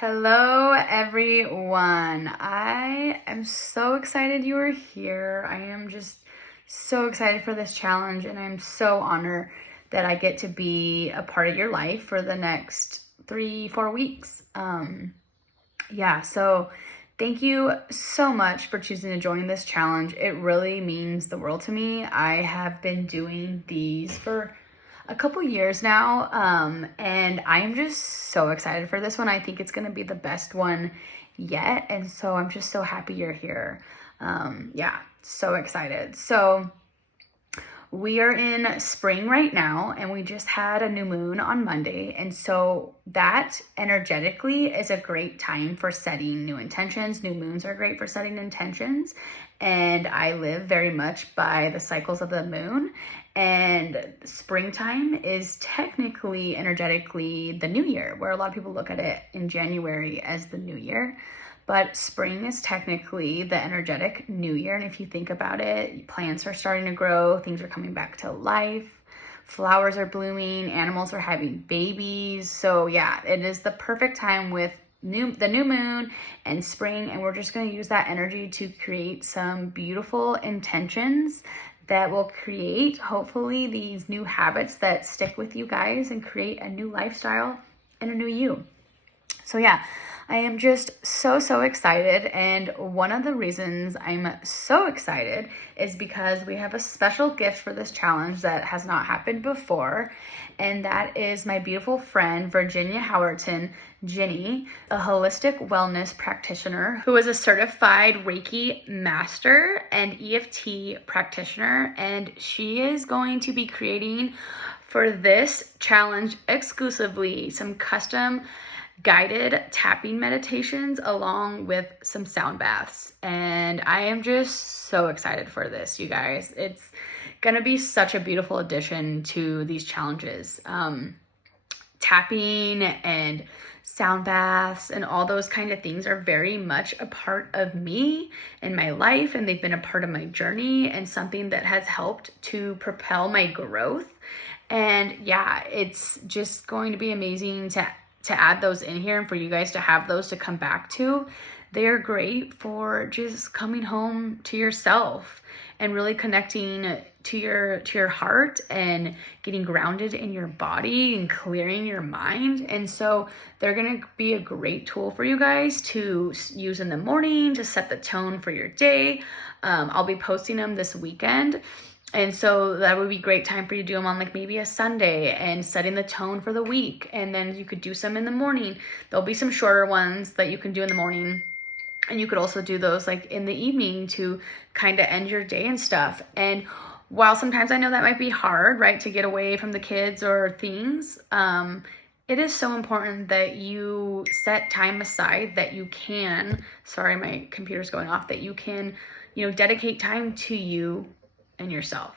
Hello, everyone. I am so excited you are here. I am just so excited for this challenge, and I'm so honored that I get to be a part of your life for the next 3-4 weeks. So thank you so much for choosing to join this challenge. It really means the world to me. I have been doing these for a couple years now, and I'm just so excited for this one. I think it's going to be the best one yet, and so I'm just so happy you're here. So excited. So we are in spring right now, and we just had a new moon on Monday, and so that energetically is a great time for setting new intentions. New moons are great for setting intentions, and I live very much by the cycles of the moon. And springtime is technically, energetically, the new year, where a lot of people look at it in January as the new year. But spring is technically the energetic new year. And if you think about it, plants are starting to grow, things are coming back to life, flowers are blooming, animals are having babies. So yeah, it is the perfect time with the new moon and spring. And we're just going to use that energy to create some beautiful intentions that will create, hopefully, these new habits that stick with you guys and create a new lifestyle and a new you. So yeah, I am just so excited, and one of the reasons I'm so excited is because we have a special gift for this challenge that has not happened before, and that is my beautiful friend Virginia Howerton, Ginny, a holistic wellness practitioner who is a certified Reiki master and EFT practitioner, and she is going to be creating for this challenge exclusively some custom guided tapping meditations along with some sound baths. And I am just so excited for this, you guys. It's gonna be such a beautiful addition to these challenges. Tapping and sound baths and all those kind of things are very much a part of me and my life, and they've been a part of my journey and something that has helped to propel my growth. And yeah, it's just going to be amazing to add those in here and for you guys to have those to come back to. They're great for just coming home to yourself and really connecting to your heart and getting grounded in your body and clearing your mind. And so they're going to be a great tool for you guys to use in the morning to set the tone for your day. I'll be posting them this weekend. And so that would be a great time for you to do them on like maybe a Sunday and setting the tone for the week. And then you could do some in the morning. There'll be some shorter ones that you can do in the morning. And you could also do those like in the evening to kind of end your day and stuff. And while sometimes I know that might be hard, right, to get away from the kids or things, it is so important that you set time aside that you can, sorry, my computer's going off, that you can, dedicate time to you and yourself.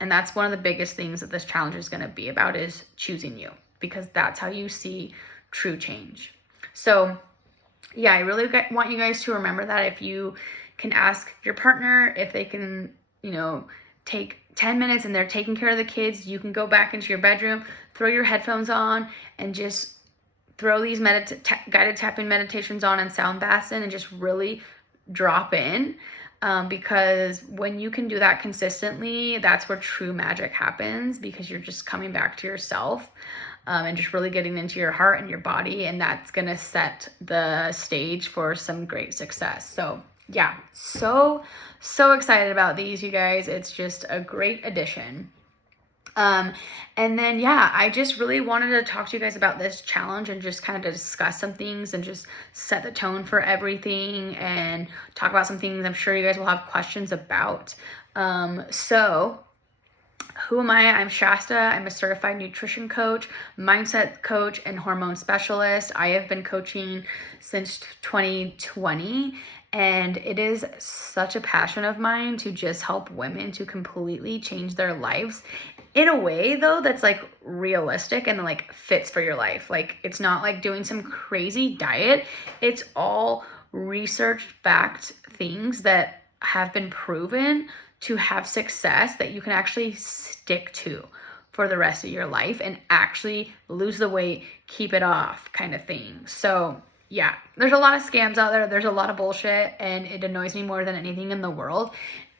And that's one of the biggest things that this challenge is going to be about, is choosing you, because that's how you see true change. So yeah, I really want you guys to remember that. If you can ask your partner if they can, take 10 minutes and they're taking care of the kids, you can go back into your bedroom, throw your headphones on, and just throw these guided tapping meditations on and sound baths in, and just really drop in. Because when you can do that consistently, that's where true magic happens, because you're just coming back to yourself and just really getting into your heart and your body, and that's going to set the stage for some great success. So yeah, so excited about these, you guys. It's just a great addition. And then, yeah, I just really wanted to talk to you guys about this challenge and just kind of discuss some things and just set the tone for everything and talk about some things I'm sure you guys will have questions about. So who am I? I'm Shasta. I'm a certified nutrition coach, mindset coach, and hormone specialist. I have been coaching since 2020. And it is such a passion of mine to just help women to completely change their lives in a way, though, that's like realistic and like fits for your life. Like, it's not like doing some crazy diet. It's all research-backed things that have been proven to have success that you can actually stick to for the rest of your life and actually lose the weight, keep it off kind of thing. So yeah, there's a lot of scams out there. There's a lot of bullshit, and it annoys me more than anything in the world.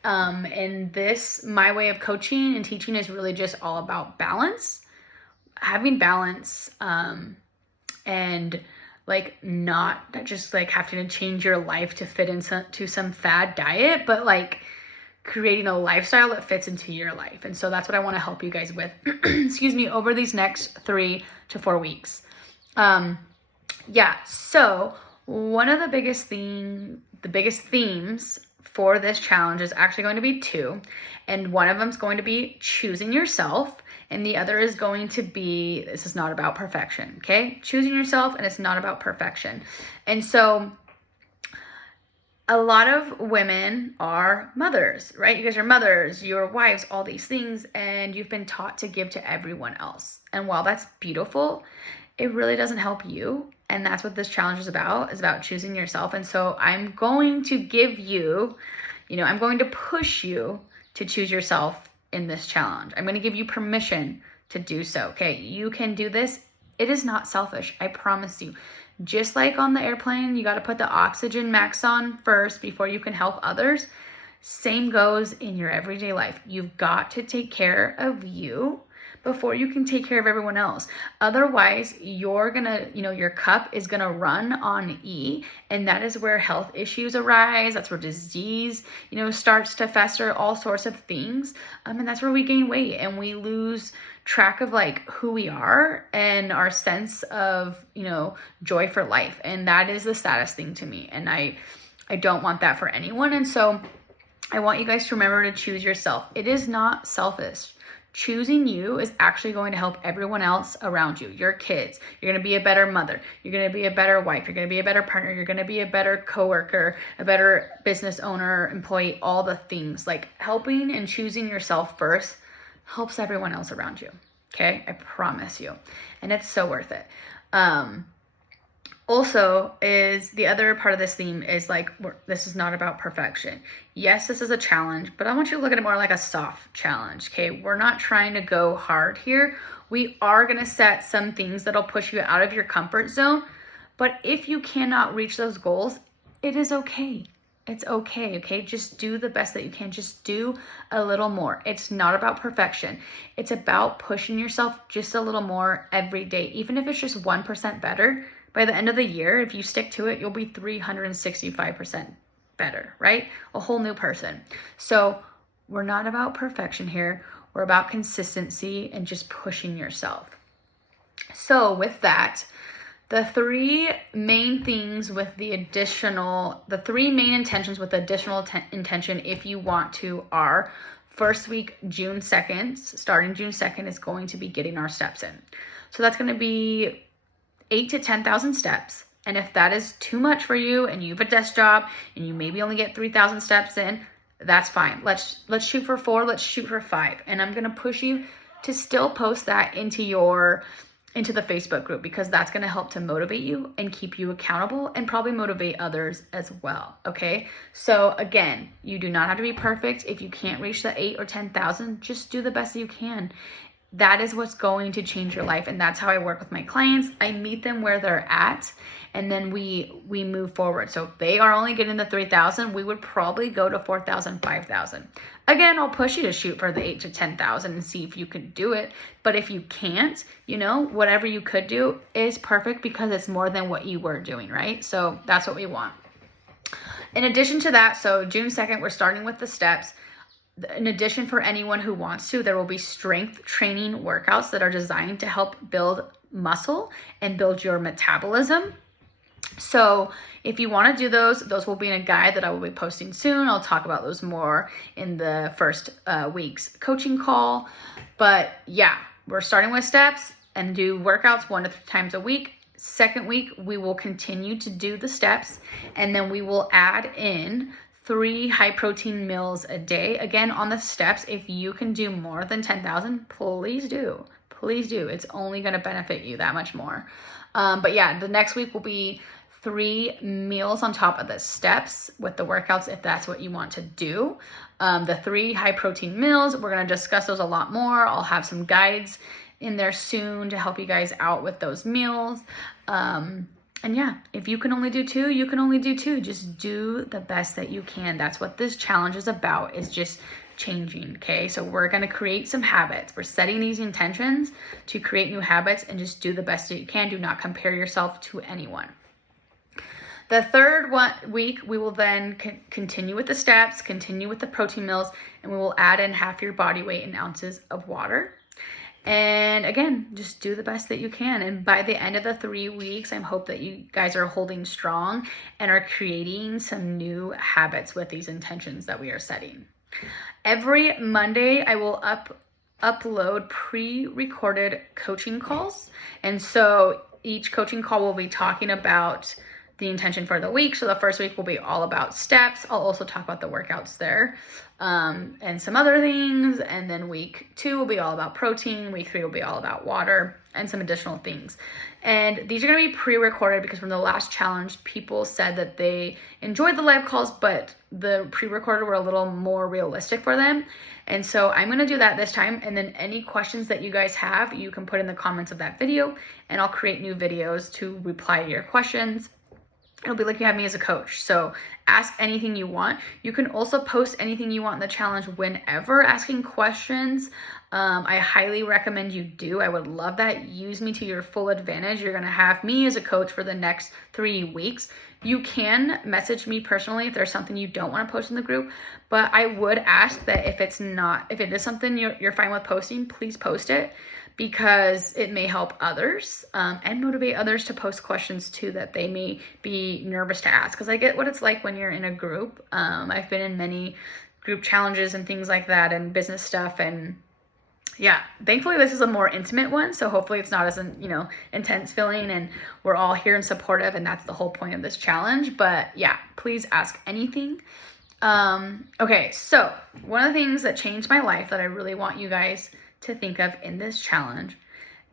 And my way of coaching and teaching is really just all about balance, having balance, and like not just like having to change your life to fit into some fad diet, but like creating a lifestyle that fits into your life. And so that's what I want to help you guys with, excuse me, over these next 3 to 4 weeks. Yeah, so one of the biggest themes for this challenge is actually going to be 2, and one of them is going to be choosing yourself, and the other is going to be, this is not about perfection, okay? Choosing yourself, and it's not about perfection. And so a lot of women are mothers, right? You guys are mothers, you're wives, all these things, and you've been taught to give to everyone else. And while that's beautiful, it really doesn't help you. And that's what this challenge is about choosing yourself. And so I'm going to give you, I'm going to push you to choose yourself in this challenge. I'm going to give you permission to do so. Okay, you can do this. It is not selfish, I promise you. Just like on the airplane, you got to put the oxygen max on first before you can help others. Same goes in your everyday life. You've got to take care of you before you can take care of everyone else. Otherwise, your cup is gonna run on E, and that is where health issues arise. That's where disease, starts to fester, all sorts of things. And that's where we gain weight and we lose track of like who we are and our sense of, joy for life. And that is the saddest thing to me. And I don't want that for anyone. And so I want you guys to remember to choose yourself. It is not selfish. Choosing you is actually going to help everyone else around you, your kids. You're going to be a better mother. You're going to be a better wife. You're going to be a better partner. You're going to be a better coworker, a better business owner, employee, all the things. Like helping and choosing yourself first helps everyone else around you. Okay? I promise you. And it's so worth it. Also, is the other part of this theme is like, this is not about perfection. Yes, this is a challenge, but I want you to look at it more like a soft challenge, okay? We're not trying to go hard here. We are going to set some things that'll push you out of your comfort zone, but if you cannot reach those goals, it is okay. It's okay, okay? Just do the best that you can. Just do a little more. It's not about perfection. It's about pushing yourself just a little more every day, even if it's just 1% better. By the end of the year, if you stick to it, you'll be 365% better, right? A whole new person. So we're not about perfection here. We're about consistency and just pushing yourself. So with that, the 3 main things with the three main intentions with additional intention, if you want to, are first week, June 2nd, starting June 2nd is going to be getting our steps in. So that's going to be 8 to 10,000 steps. And if that is too much for you and you have a desk job and you maybe only get 3,000 steps in, that's fine. Let's shoot for 4, let's shoot for 5. And I'm going to push you to still post that into the Facebook group, because that's going to help to motivate you and keep you accountable and probably motivate others as well. Okay. So again, you do not have to be perfect. If you can't reach the 8 or 10,000, just do the best you can. That is what's going to change your life. And that's how I work with my clients. I meet them where they're at, and then we move forward. So if they are only getting the 3,000, we would probably go to 4,000, 5,000. Again, I'll push you to shoot for the 8 to 10,000 and see if you can do it. But if you can't, whatever you could do is perfect, because it's more than what you were doing, right? So that's what we want. In addition to that, so June 2nd, we're starting with the steps. In addition, for anyone who wants to, there will be strength training workouts that are designed to help build muscle and build your metabolism. So if you want to do those will be in a guide that I will be posting soon. I'll talk about those more in the first week's coaching call. But yeah, we're starting with steps and do workouts 1 to 3 times a week. Second week, we will continue to do the steps, and then we will add in 3 high protein meals a day. Again, on the steps, if you can do more than 10,000, please do. Please do. It's only going to benefit you that much more. But yeah, the next week will be 3 meals on top of the steps with the workouts, if that's what you want to do. The 3 high protein meals, we're going to discuss those a lot more. I'll have some guides in there soon to help you guys out with those meals. And yeah, if you can only do 2, you can only do 2. Just do the best that you can. That's what this challenge is about, is just changing, okay? So we're going to create some habits. We're setting these intentions to create new habits, and just do the best that you can. Do not compare yourself to anyone. The third week, we will then continue with the steps, continue with the protein meals, and we will add in half your body weight in ounces of water. And again, just do the best that you can. And by the end of the 3 weeks, I hope that you guys are holding strong and are creating some new habits with these intentions that we are setting. Every Monday, I will upload pre-recorded coaching calls. And so each coaching call will be talking about the intention for the week. So the first week will be all about steps. I'll also talk about the workouts there, and some other things. And then week 2 will be all about protein. Week 3 will be all about water and some additional things. And these are going to be pre-recorded because from the last challenge, people said that they enjoyed the live calls, but the pre-recorded were a little more realistic for them. And so I'm going to do that this time. And then any questions that you guys have, you can put in the comments of that video, and I'll create new videos to reply to your questions. It'll be like you have me as a coach. So ask anything you want. You can also post anything you want in the challenge whenever, asking questions. I highly recommend you do. I would love that. Use me to your full advantage. You're going to have me as a coach for the next 3 weeks. You can message me personally if there's something you don't want to post in the group, but I would ask that if it is something you're fine with posting, please post it, because it may help others and motivate others to post questions too that they may be nervous to ask. Because I get what it's like when you're in a group. I've been in many group challenges and things like that, and business stuff, and yeah, thankfully this is a more intimate one, so hopefully it's not as intense feeling, and we're all here and supportive, and that's the whole point of this challenge. But yeah, please ask anything. Okay, so one of the things that changed my life that I really want you guys to think of in this challenge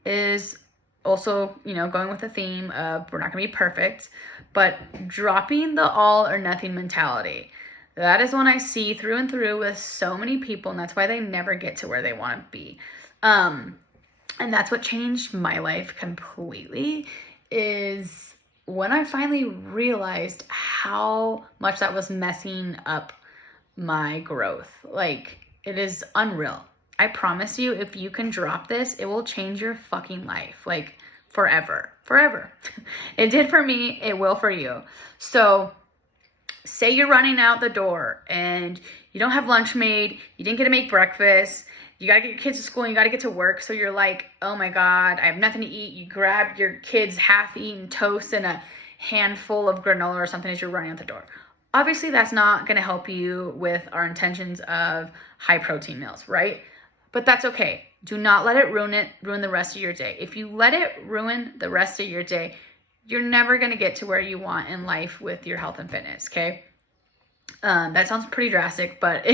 is also, going with the theme of we're not gonna be perfect, but dropping the all or nothing mentality. That is one I see through and through with so many people, and that's why they never get to where they want to be. And that's what changed my life completely, is when I finally realized how much that was messing up my growth. Like, it is unreal. I promise you, if you can drop this, it will change your fucking life. Like, forever. It did for me. It will for you. So say you're running out the door and you don't have lunch made, you didn't get to make breakfast, you got to get your kids to school, and you got to get to work. So you're like, oh my God, I have nothing to eat. You grab your kids' half-eaten toast and a handful of granola or something as you're running out the door. Obviously, that's not going to help you with our intentions of high protein meals, right? But that's okay. Do not let it ruin the rest of your day. If you let it ruin the rest of your day, you're never going to get to where you want in life with your health and fitness, okay? That sounds pretty drastic, but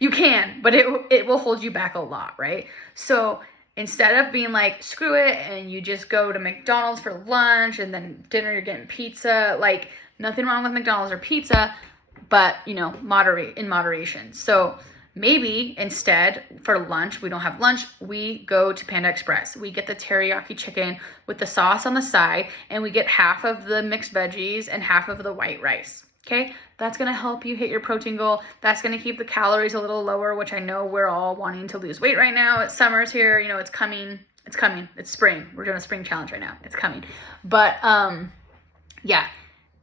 you can, but it will hold you back a lot, right? So instead of being like, screw it, and you just go to McDonald's for lunch, and then dinner you're getting pizza, like, nothing wrong with McDonald's or pizza, but, in moderation. So maybe instead for lunch, we don't have lunch, we go to Panda Express. We get the teriyaki chicken with the sauce on the side, and we get half of the mixed veggies and half of the white rice. Okay, that's going to help you hit your protein goal. That's going to keep the calories a little lower, which I know we're all wanting to lose weight right now. It's summer's here, it's coming. It's spring. We're doing a spring challenge right now. It's coming. But yeah,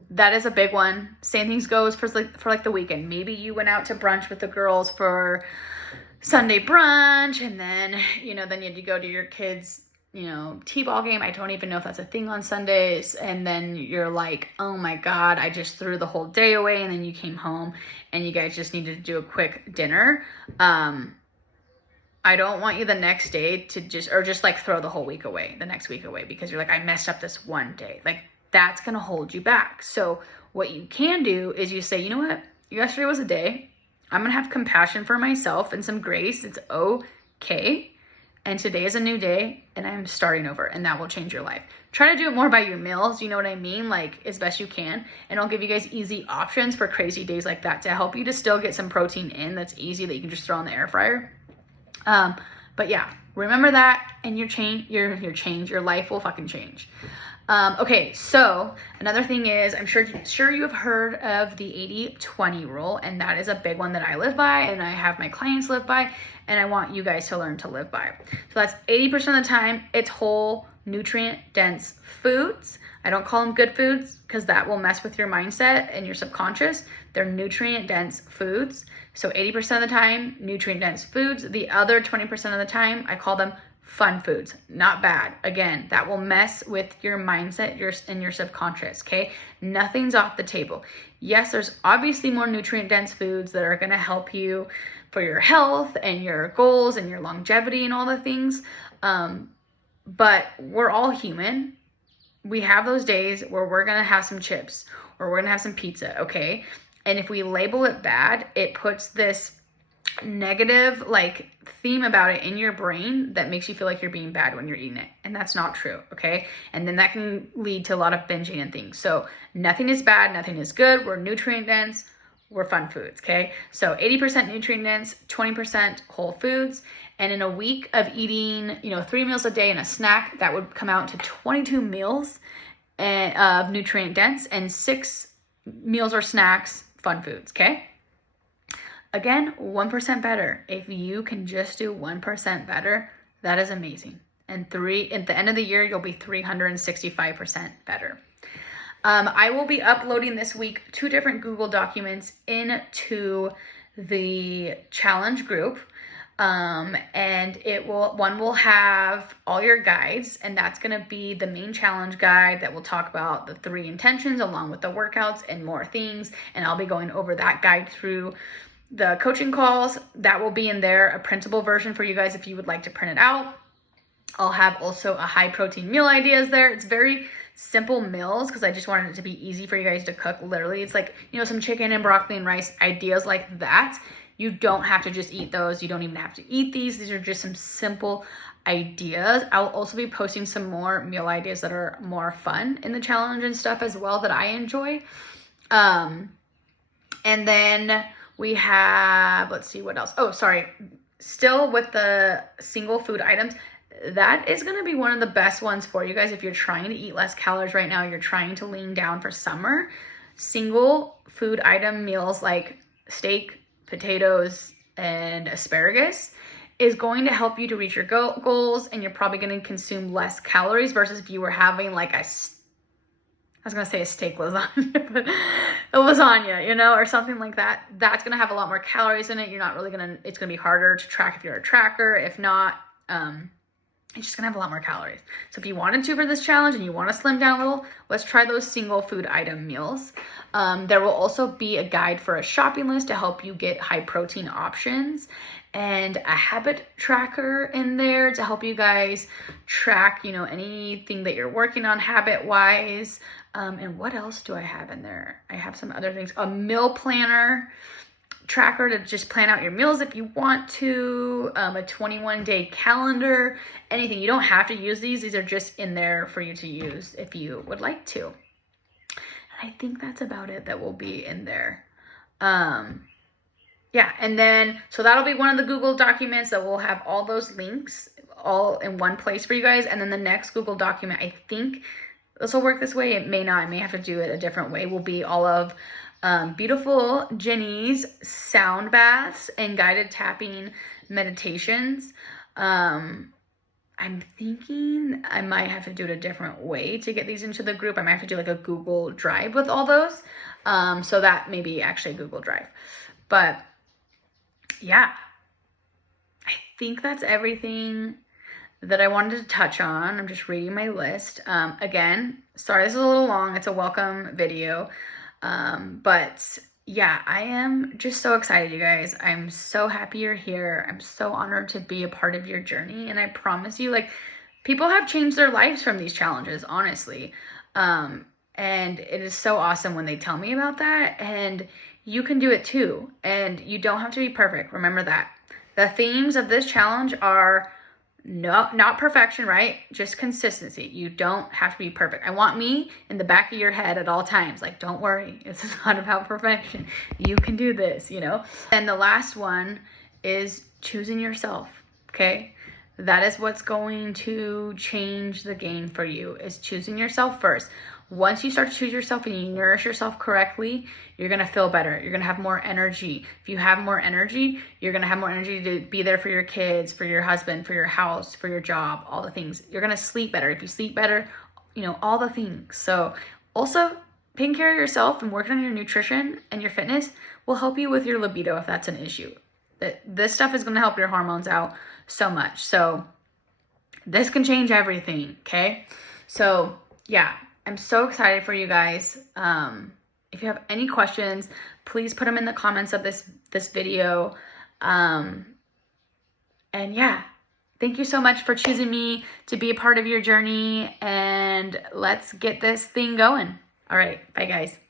that is a big one. Same things goes for the weekend. Maybe you went out to brunch with the girls for Sunday brunch, and then you had to go to your kids' t-ball game. I don't even know if that's a thing on Sundays. And then you're like, oh my God, I just threw the whole day away. And then you came home and you guys just needed to do a quick dinner. I don't want you the next day to just throw the whole week away, the next week away, because you're like, I messed up this one day. Like, that's going to hold you back. So what you can do is you say, you know what? Yesterday was a day. I'm going to have compassion for myself and some grace. It's okay. And today is a new day, and I'm starting over, and that will change your life. Try to do it more by your meals, you know what I mean? Like, as best you can. And I'll give you guys easy options for crazy days like that to help you to still get some protein in that's easy, that you can just throw in the air fryer. But yeah, remember that, and your life will fucking change. Okay, so another thing is, I'm sure you have heard of the 80-20 rule, and that is a big one that I live by, and I have my clients live by, and I want you guys to learn to live by. So that's 80% of the time, it's whole, nutrient-dense foods. I don't call them good foods because that will mess with your mindset and your subconscious. They're nutrient-dense foods. So 80% of the time, nutrient-dense foods. The other 20% of the time, I call them fun foods. Not bad. Again, that will mess with your mindset and your subconscious, okay? Nothing's off the table. Yes, there's obviously more nutrient-dense foods that are going to help you for your health and your goals and your longevity and all the things. But we're all human. We have those days where we're going to have some chips or we're going to have some pizza, okay? And if we label it bad, it puts this negative theme about it in your brain that makes you feel like you're being bad when you're eating it, and that's not true, okay? And then that can lead to a lot of binging and things. So nothing is bad, nothing is good. We're nutrient dense, we're fun foods, okay? So 80% nutrient dense, 20% whole foods, and in a week of eating 3 meals a day and a snack, that would come out to 22 meals of nutrient dense and 6 meals or snacks fun foods, okay? Again, 1% better. If you can just do 1% better, that is amazing. And at the end of the year, you'll be 365% better. I will be uploading this week 2 different Google documents into the challenge group. And one will have all your guides, and that's going to be the main challenge guide that will talk about the 3 intentions along with the workouts and more things. And I'll be going over that guide through the coaching calls. That will be in there, a printable version for you guys if you would like to print it out. I'll have also a high protein meal ideas there. It's very simple meals because I just wanted it to be easy for you guys to cook. Literally, it's like, some chicken and broccoli and rice, ideas like that. You don't have to just eat those. You don't even have to eat these. These are just some simple ideas. I'll also be posting some more meal ideas that are more fun in the challenge and stuff as well that I enjoy. And then we have, let's see what else. Oh, sorry. Still with the single food items, that is going to be one of the best ones for you guys if you're trying to eat less calories right now, you're trying to lean down for summer. Single food item meals like steak, potatoes, and asparagus is going to help you to reach your goals, and you're probably going to consume less calories versus if you were having like I was going to say a steak lasagna, but a lasagna, or something like that. That's going to have a lot more calories in it. You're not really it's going to be harder to track if you're a tracker. If not, it's just going to have a lot more calories. So if you wanted to for this challenge and you want to slim down a little, let's try those single food item meals. There will also be a guide for a shopping list to help you get high protein options, and a habit tracker in there to help you guys track, anything that you're working on habit wise. And what else do I have in there? I have some other things. A meal planner tracker to just plan out your meals if you want to, a 21-day calendar, anything. You don't have to use these. These are just in there for you to use if you would like to. And I think that's about it that will be in there. Yeah, and then, so that'll be one of the Google documents that will have all those links all in one place for you guys. And then the next Google document, I think this will work this way. It may not. I may have to do it a different way. Will be all of beautiful Jenny's sound baths and guided tapping meditations. I'm thinking I might have to do it a different way to get these into the group. I might have to do like a Google Drive with all those. So that may be actually Google Drive. But yeah, I think that's everything that I wanted to touch on. I'm just reading my list. Again, sorry, this is a little long. It's a welcome video. But yeah, I am just so excited, you guys. I'm so happy you're here. I'm so honored to be a part of your journey. And I promise you, people have changed their lives from these challenges, honestly. And it is so awesome when they tell me about that. And you can do it too. And you don't have to be perfect. Remember that. The themes of this challenge are not perfection, right? Just consistency. You don't have to be perfect. I want me in the back of your head at all times. Don't worry. It's not about perfection. You can do this, And the last one is choosing yourself. Okay. That is what's going to change the game for you, is choosing yourself first. Once you start to choose yourself and you nourish yourself correctly, you're going to feel better. You're going to have more energy. If you have more energy, you're going to have more energy to be there for your kids, for your husband, for your house, for your job, all the things. You're going to sleep better. If you sleep better, you know, all the things. So also taking care of yourself and working on your nutrition and your fitness will help you with your libido if that's an issue. This stuff is going to help your hormones out so much. So this can change everything, okay? So yeah, I'm so excited for you guys. If you have any questions, please put them in the comments of this video. And yeah, thank you so much for choosing me to be a part of your journey, and let's get this thing going. All right, bye guys.